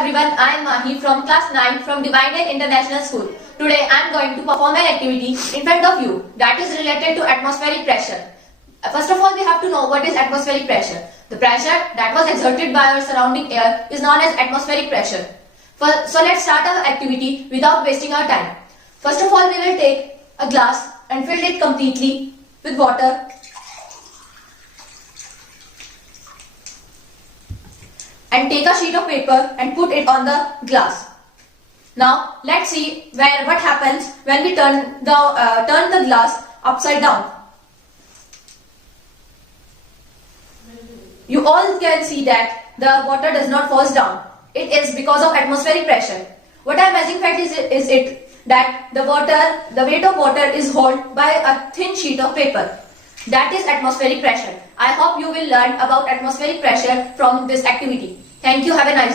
everyone, I am Mahi from class 9 from Divine International School. Today I am going to perform an activity in front of you that is related to atmospheric pressure. First of all, we have to know what is atmospheric pressure. The pressure that was exerted by our surrounding air is known as atmospheric pressure. So let's start our activity without wasting our time. First of all, we will take a glass and fill it completely with water. And take a sheet of paper and put it on the glass. Now let's see what happens when we turn the glass upside down. You all can see that the water does not fall down. It is because of atmospheric pressure. What I am amazing fact is that the weight of water is held by a thin sheet of paper. That is atmospheric pressure. I hope you will learn about atmospheric pressure from this activity. Thank you. Have a nice day.